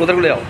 उधर को ले आओ।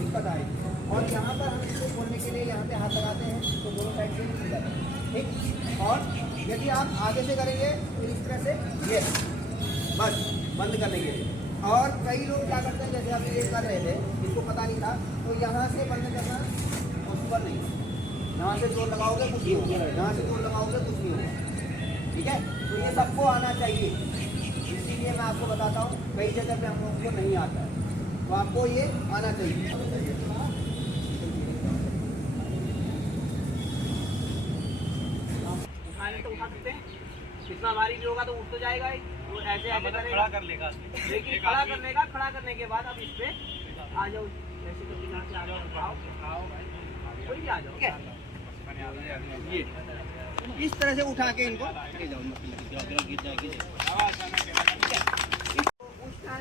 दिक्कत आएगी। और यहाँ पर हम इसको खोलने के लिए यहाँ पे हाथ लगाते हैं तो दोनों साइड से खुल जाता है, ठीक। और यदि आप आगे से करेंगे तो इस तरह से ये बस बंद करने के लिए। और कई लोग क्या करते हैं, जैसे अभी ये कर रहे थे, इसको पता नहीं था, तो यहाँ से बंद करना पॉसिबल नहीं है। यहाँ से जोर लगाओगे कुछ नहीं होगा, यहाँ से जोर लगाओगे कुछ नहीं होगा, ठीक है। तो ये सबको आना चाहिए, इसीलिए मैं आपको बताता हूँ। कई जगह पे हम लोग को नहीं आता है, तो आपको ये आना चाहिए। उठाने तो उठा सकते हैं, कितना भारी भी होगा तो उठ तो जाएगा ही। तो ऐसे ऐसे खड़ा कर लेगा, लेकिन खड़ा करने के बाद अब इस पे आ जाओ, ऐसे करके यहाँ से आ जाओ, कोई भी आ जाओ, ठीक है। ये इस तरह से उठा के इनको ले जाओ,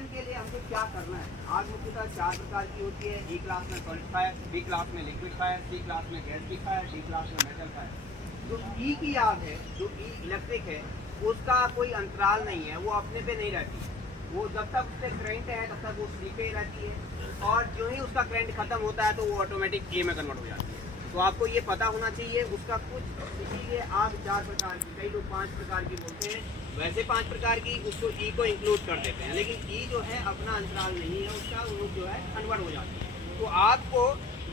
के लिए हमको क्या करना है। आग मुख्यतः 4 प्रकार की होती है। ए क्लास में सॉलिड फायर, बी क्लास में लिक्विड फायर, सी क्लास में गैस की फायर, डी क्लास में मेटल फायर। जो ई की आग है, जो ई इलेक्ट्रिक है, उसका कोई अंतराल नहीं है, वो अपने पे नहीं रहती। वो जब तक उससे करंट है तब तक वो सी पे रहती है, और जो ही उसका करंट खत्म होता है तो वो ऑटोमेटिक ए में कन्वर्ट हो जाती है। तो आपको ये पता होना चाहिए उसका कुछ। इसीलिए आग 4 प्रकार की, कई लोग 5 प्रकार की बोलते हैं, वैसे 5 प्रकार की उसको ई को इंक्लूड कर देते हैं, लेकिन ई जो है अपना अंतराल नहीं है उसका, वो जो है कन्वर्ट हो जाता है। तो आपको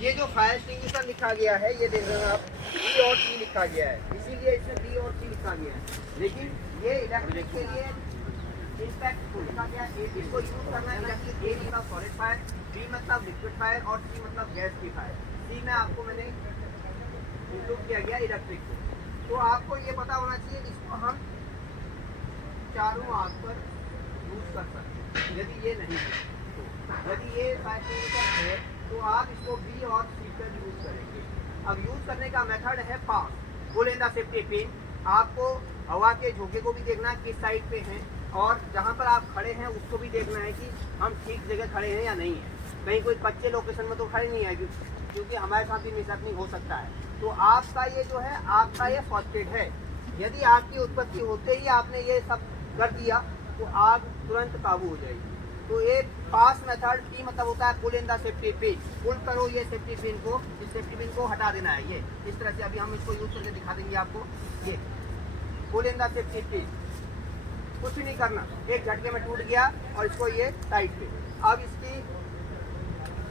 ये जो फायर एक्सटिंग्विशर लिखा गया है, ये देख रहे हैं आप, बी और सी लिखा गया है, इसीलिए इसमें बी और सी लिखा गया है। लेकिन ये इलेक्ट्रिक के लिए इम्पैक्ट लिखा गया है। इसको यूज करना है इलेक्ट्रिक। ए मतलब सॉलिड फायर, बी मतलब लिक्विड फायर, और सी मतलब गैस की फायर। सी में आपको मैंने इंक्लूड किया गया इलेक्ट्रिक को। तो आपको ये पता होना चाहिए, इसको हम चारों आग पर यूज कर सकते हैं। यदि ये नहीं है तो, यदि ये फायर है तो आप इसको बी और सी पर यूज करेंगे। अब यूज करने का मेथड है पास, पुल इन द सेफ्टी पिन। आपको हवा के झोंके को भी देखना है किस साइड पे है, और जहाँ पर आप खड़े हैं उसको भी देखना है कि हम ठीक जगह खड़े हैं या नहीं है। कहीं कोई कच्चे लोकेशन में तो खड़े नहीं है, क्योंकि हमारे साथ भी मिसहैपनिंग हो सकता है। तो आपका ये जो है, आपका ये फर्स्ट एड है। यदि आग की उत्पत्ति होते ही आपने ये सब कर दिया तो आग तुरंत काबू हो जाएगी। तो ये पास मेथड, पी मतलब होता है पुल इन द सेफ्टी पिन। पुल करो ये सेफ्टी पिन को, इस सेफ्टी पिन को हटा देना है। ये इस तरह से अभी हम इसको यूज करके दिखा देंगे आपको। ये पुल इन द सेफ्टी पिन, कुछ नहीं करना, एक झटके में टूट गया और इसको ये टाइट पे। अब इसकी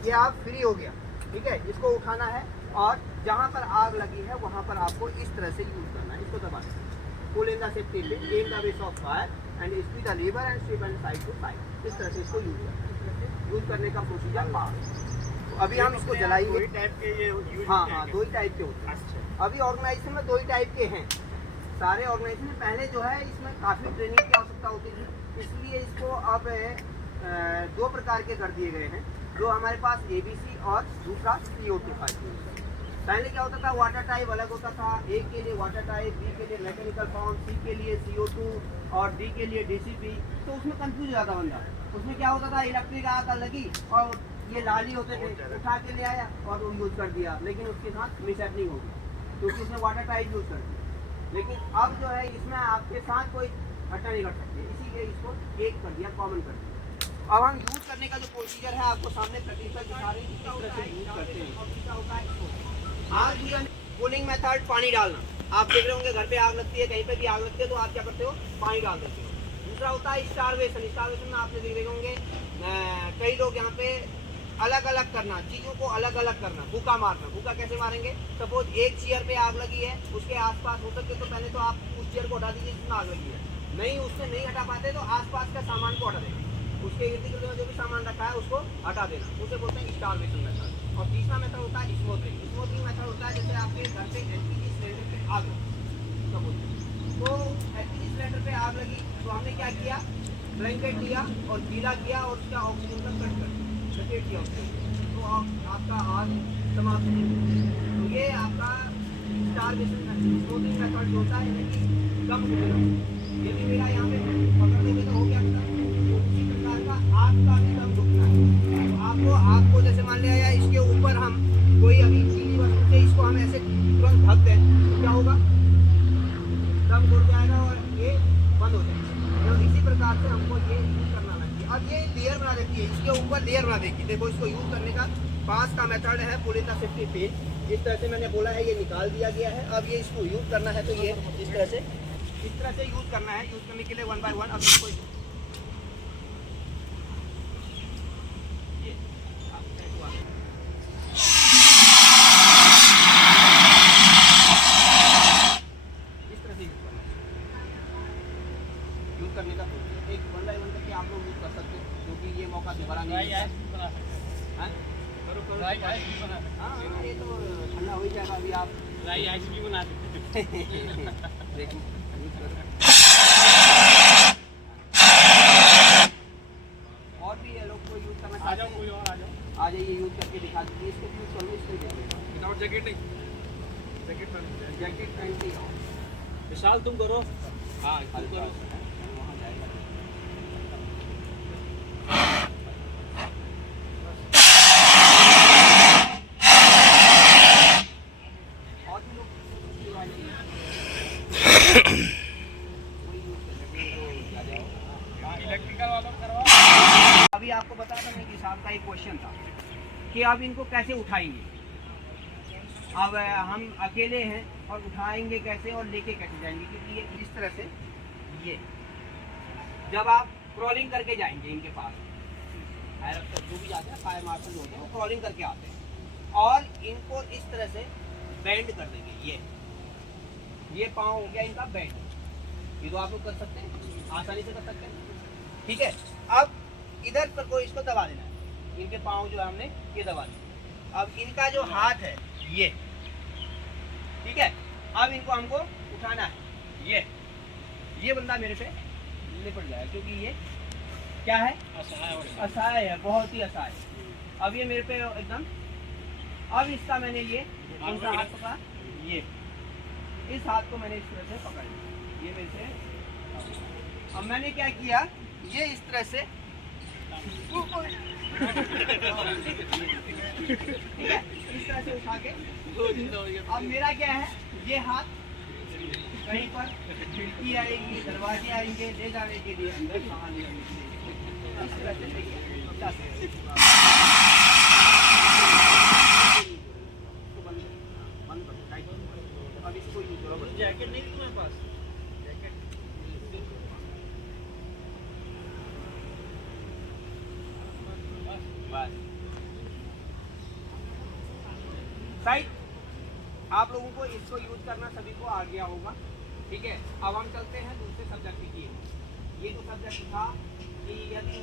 ये आग फ्री हो गया, ठीक है। इसको उठाना है और जहाँ पर आग लगी है वहाँ पर आपको इस तरह से यूज करना है। इसको दबाना, pull in the safety pin, aim the base of fire and speed the lever and sweep and side to side. इस तरह से इसको यूज करना है। यूज करने का प्रोसीजर पास। तो अभी हम इसको जलाएंगे। दो टाइप के ये यूज, हाँ, 2 ही टाइप के होते हैं। अभी ऑर्गेनाइजेशन में 2 ही टाइप के हैं। सारे ऑर्गेनाइजेशन में पहले जो है इसमें काफ़ी ट्रेनिंग की आवश्यकता होती थी, इसलिए इसको अब 2 प्रकार के कर दिए गए हैं। जो हमारे पास ABC और दूसरा CO2 फाइव। पहले क्या होता था, वाटर टाइप अलग होता था। ए के लिए वाटर टाइप, बी के लिए मैकेनिकल फॉर्म, सी के लिए CO2 और डी के लिए DCP। तो उसमें कंफ्यूज हो जाता बंदा। उसमें क्या होता था, इलेक्ट्रिक आग लगी और ये लाली होते थे, उठा के ले आया और वो यूज कर दिया, लेकिन उसके साथ मिसहैपनिंग हो गई क्योंकि उसने वाटर टाइप यूज कर दिया। लेकिन अब जो है इसमें आपके साथ कोई घटना नहीं घट सकती, इसीलिए इसको एक कर दिया, कॉमन कर दिया। अब हम यूज करने का जो प्रोसीजर है आपको सामने प्रतिशत दिखा रहे हैं, किस तरह से यूज करते हैं। आग बुझाने कूलिंग मेथड, पानी डालना। आप देख रहे होंगे घर पे आग लगती है, कहीं पे भी आग लगती है तो आप क्या करते हो, पानी डाल देते हो। दूसरा होता है स्टारवेशन। स्टारवेशन में आपने देख रहे होंगे कई लोग यहाँ पे अलग अलग करना, चीज़ों को अलग अलग करना, भूखा मारना। भूखा कैसे मारेंगे, सपोज एक चेयर पे आग लगी है, उसके आसपास हो सके तो पहले तो आप उस चेयर को हटा दीजिए जिसमें आग लगी है। नहीं, उससे नहीं हटा पाते तो आसपास का सामान को हटा देंगे। उसके इर्द गिर्द जो भी सामान रखा है उसको हटा देना, उसे बोलते हैं स्टारवेशन मेथड। और तीसरा मेथड होता है स्मोथरिंग। स्मोथरिंग मेथड होता है जैसे आपके घर पे एलपीजी सिलेंडर पे आग लगी, उसका बोलते हैं। तो एलपीजी सिलेंडर पे आग लगी तो हमने क्या किया, ब्लैंकेट लिया और गीला किया और उसका ऑक्सीजन का कट कर लपेट दिया उसके ऊपर, तो आपका आग समाप्त नहीं हुई। तो ये आपका स्टारवेशन स्मोथरिंग मेथड होता है, यानी कि कम हो गया। यदि मेरा यहाँ पे पकड़ दोगे तो हो गया खत्म। तो उसी प्रकार का आग का भी दम रुकना है। तो आपको आग को जैसे मान लिया या इसके ऊपर हम कोई अभी गीली वस्तु से इसको हम ऐसे तुरंत ढक दें तो क्या होगा, दम घुट जाएगा और ये बंद हो जाएगा। तो इसी प्रकार से हमको ये यूज करना चाहिए। अब ये लेयर बना देती है, इसके ऊपर लेयर बना देगी। देखो इसको यूज करने का 5 का मेथड है, पुल इन द सेफ्टी पिन। इस तरह से मैंने बोला है, ये निकाल दिया गया है। अब ये इसको यूज करना है तो ये इस तरह से यूज करना है। यूज करने के लिए 1 बाय 1 अब इसको यूज करने का एक 1 बाय 1 करके आप लोग यूज कर सकते हो, क्योंकि ये मौका दोबारा नहीं मिलता। हाँ, ये तो ठंडा हो ही जाएगा। अभी आप आइस भी बना सकते देखिए और भी ये लोग को यूज करना चाहते हैं, कोई और आ जाओ। आ जाइए यूज करके दिखा दीजिए। इसको यूज करो, इसको देखिए। विदाउट जैकेट नहीं, जैकेट जैकेट पहन के आओ। विशाल तुम करो। हाँ तुम करो। वहाँ जाएगा। और भी लोग इलेक्ट्रिकल वालों करवाओ। अभी आपको बता दें कि साहब का एक क्वेश्चन था कि अब इनको कैसे उठाएंगे। अब हम अकेले हैं और उठाएंगे कैसे और लेके कैसे जाएंगे, क्योंकि ये इस तरह से ये जब आप क्रॉलिंग करके जाएंगे इनके पास, फायर अफसर जो भी जाते हैं, फायर मार्शल होते हैं, वो क्रॉलिंग करके आते हैं और इनको इस तरह से बेंड कर देंगे। ये पाँव हो गया इनका बेंड। ये तो आप लोग कर सकते हैं, आसानी से कर सकते हैं, ठीक है। अब इधर पर को इसको दबा देना है, इनके पाँव जो है हमने ये दबा दिया। अब इनका जो हाथ है ये, ठीक है। अब इनको हमको उठाना है। ये बंदा मेरे से निपट जाए, क्योंकि ये क्या है, असहाय है, बहुत ही असहाय। अब ये मेरे पे एकदम, अब इसका मैंने ये दूसरा हाथ पकड़ा, ये इस हाथ को मैंने इस तरह से पकड़ लिया, ये मेरे से। अब मैंने क्या किया, ये इस तरह से ठीक है, इस तरह से उठा के। अब मेरा क्या है, ये हाथ कहीं पर खिड़की आएगी, दरवाजे आएंगे, ले जाने के लिए अंदर बाहर ले जाने के लिए इस तरह से देखिए। अब इसको यूज करो। जैकेट नहीं तुम्हारे पास? राइट, आप लोगों को इसको यूज करना सभी को आ गया होगा, ठीक है। अब हम चलते हैं दूसरे सब्जेक्ट की। ये जो सब्जेक्ट था कि यदि